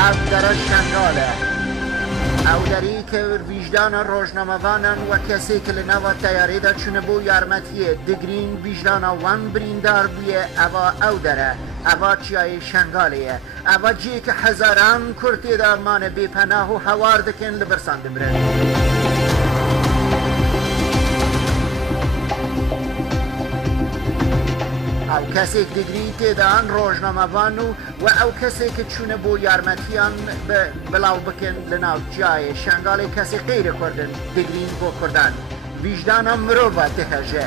ئەو دەرە شەنگالە ئەو دەری کە ویژدانە ڕۆژنامەوانن و کەسێک کە لە ناوە تەیارێدا چونە بۆ یارمەتیە دەگرین ویژدانە وان بریندار بووە ئەوە ئەو دەرە ئەوە چیایە شەنگالەیە ئەوە جێ کە حەزاران کورد تێدا مانە بێپەناه و هەوار دەکەن لە بەرسان دەبرن ئەو کەسێک دەگری تێدان ڕۆژنامەوان و ئەو کەسێک کە چوونە بۆ یارمەتیان بڵاو بکەن لە ناو جیایە شەنگاڵی کەسی غیرە کوردن دەگرین بۆ کوردان ویژدانە مرۆڤە دەکەژێ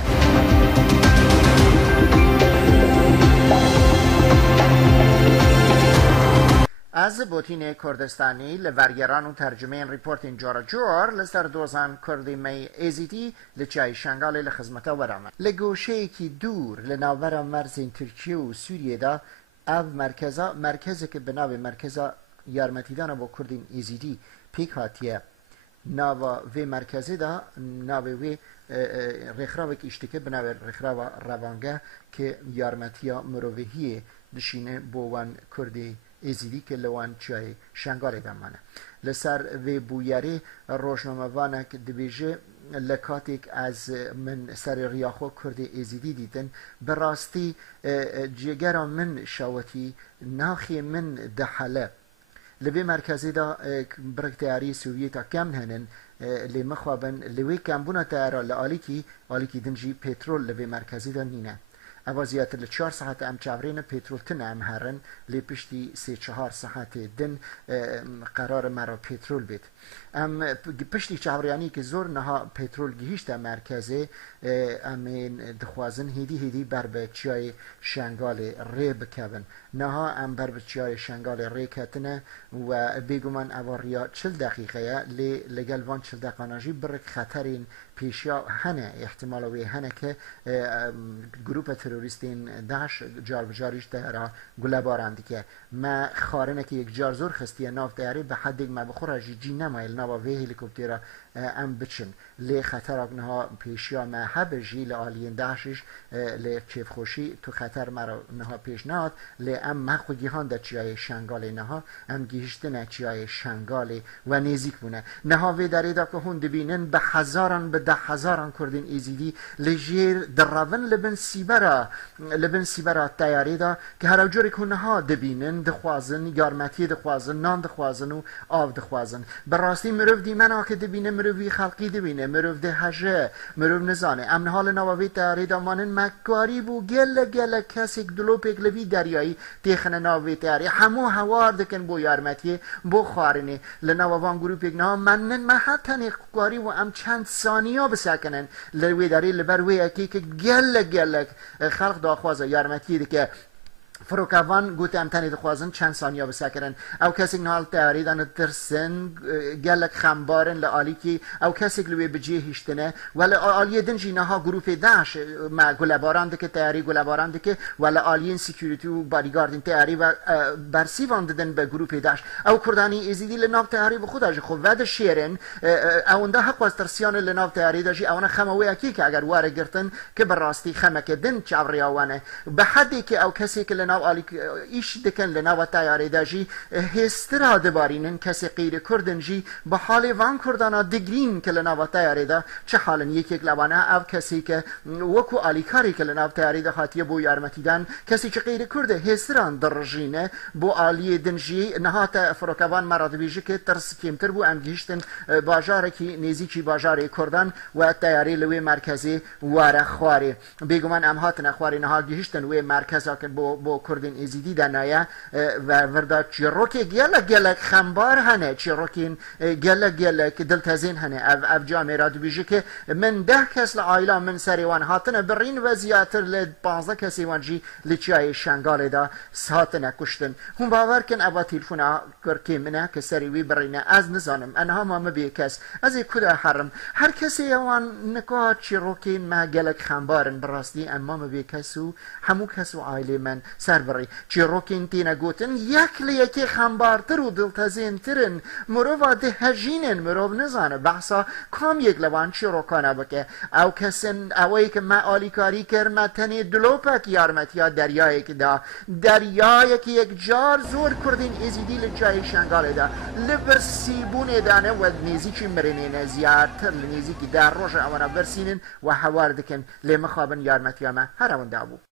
از بوتین کردستانی لورگران و ترجمه ریپورتین جارا جور لسر دوزان کردی می êzidî لچای شنگال لخدمت ورامه لگوشه کی دور لناورا مرزین ترکیه و سوریه دا او مرکزی که بناو مرکزا یارمتیدان با کردین êzidî پیک هاتیه ناو وی مرکزی دا ناو وی رخراوی که اشتکه بناو رخراو روانگه که یارمتیا مرووهیه دشینه بوان کردی êzidî که لوان چای شنگال دمانه لسر و بویاری روژنامه‌وانک دبیجه لکاتیک از من سر ریاخو کرد êzidî دیدن براستی جگرا من شاوتی ناخی من دحله لبی مرکزی دا برکتیاری سوویتا کم هنن لی مخوابن لوی کمبونا تیارا لآلیکی دنجی پترول لبی مرکزی دا نینه اوا زیاتر ل 4 ساعت ام چاورین پترول تن ام هرن لی پشتی 3-4 ساعت دن قرار مرا پترول بید ام پشتی چاوریانی که زور نها پترول گیشت مرکزه امین دخوازن هیدی بر به چای شنگال ری بکون نها ام بر به چای شنگال ری کتنه و بیگمان اوریا 40 دقیقه لی لگل وان 40 دقیقه برک خطرین پیشیا هنه احتمال وی هنه که گروپ تروریستین داعش جار بجاریش دهرا گلبارند که ما خارنه که یک جار زور خستیه ناف دیاری به حد ما بخوره جی نمایل نوا وی هلیکوپتر ام بچن لی خطر اگنها پیشیا ما هبجی لآلین داعشش لی کیف خوشی تو خطر مرا نها پیش نهاد لی ام مخو گیهان در چیای شنگال نها ام گیشتن چیای شنگال و نزیک بونه نها وی داری دا که هون دبینن به هزاران به 10,000 کردین êzidî لجیر درون لبن سیبرا تیاری دا که هر جوری که نها دبینن دخوازن یارمتی دخوازن نان دخوازن و آب دخوازن براستی مروف دی منا که دبینه مروفی خلقی دبینه مروف ده هجه مروف نزانه امن حال نواوی تیاری دا مانن مکاری بو گل کسی دلو پیک لوی دریایی تیخن نواوی تیاری همو هوار دکن بو یارمتی بو خوارنه لنواوان گروپیک نها منن ما حتی کاری و ام چند ثانیه بسکنن لوی داری لبروی اکی که گل خلق داخوازه یارمتی که فروکوان گوت امتنی دخوازن چند ثانیه بسکرن او کسی نهال تیاری دان ترسن گلک خمبارن لآلی کی او کسی لوی بجیه هشتنه ولی آلی دنجی نها گروپ داعش ما گلباران دکه تیاری گلباران دکه ولی آلیین سیکیوریتی و بادیگاردین تیاری و برسیوان ددن به گروپ داعش او کردانی êzidî لناف تیاری بخودش خو ود شیرن اونده حق از ترسیان لناف تیاری داشی اون خموی اکی که اگر واره گرتن که براستی خمک دن چاوریاوانه به حدی که او کسی که لناف آلی ایش دکن لناو تیاری داشی هسترا دبارینن کسی غیر کردن جی به حال وان کردانا دگرین که لناو تیاری دا چه حالن یک لبانه او کسی که وکو آلی کاری که لناو تیاری دا خاطیه بو یارمتیدن کسی که غیر کرده هستران درجینه بو آلی دنجی نهات فروکوان مراد بیجی که ترس کمتر بو ام گیشتن باجاره کی نزیکی باجاره کردن و تیاری لوی مرکزی واره خواری بیگمان ام هاتن خواری نها گیشتن و مرکزا که بو کردین êzidî دنایا و وردا چیروکی گل خمبار هنه چیروکین گل که دلتزین هنه اف جامعه را بیجی که من 10 کس لعائله من سریوان هاتن برین و زیاتر ل 15 کسی وان جی لچای شنگال دا هاتن کشتن هم باور کن اوا تلفونا کرکی منه که سریوی برینه از نزانم انها ما مبی کس از کدا حرم هر کسی وان نکات چیروکین ما گل خمبارن براستی اما مبی کسو همو کسو عائله من سەربڕی چیرۆکین تینە گوتن یەک لە یەکێ خەمبارتر و دڵتەزێنترن مرۆڤ دهەژینن مرۆڤ نزانە بەحسا کۆمیەک لەوان چیرۆکانە بکە ئەو کەسن ئەوەی کە مە ئالیکاری کردمە تەنێ دلۆپەک یارمەتیا دەریایەکدا دەریایەکی یەکجار زۆر کوردین ئێزیدی لە چای شەنگالێدا لە بەرسیبوونێدانە وە نێزیکی مرێنێنە زیاتر لە نێزیکی دا ڕۆژە ئەوەنە بەرسینن و هەوار دکن لێ مەخوابن یارمەتیامە هەر ئەوەندا بوو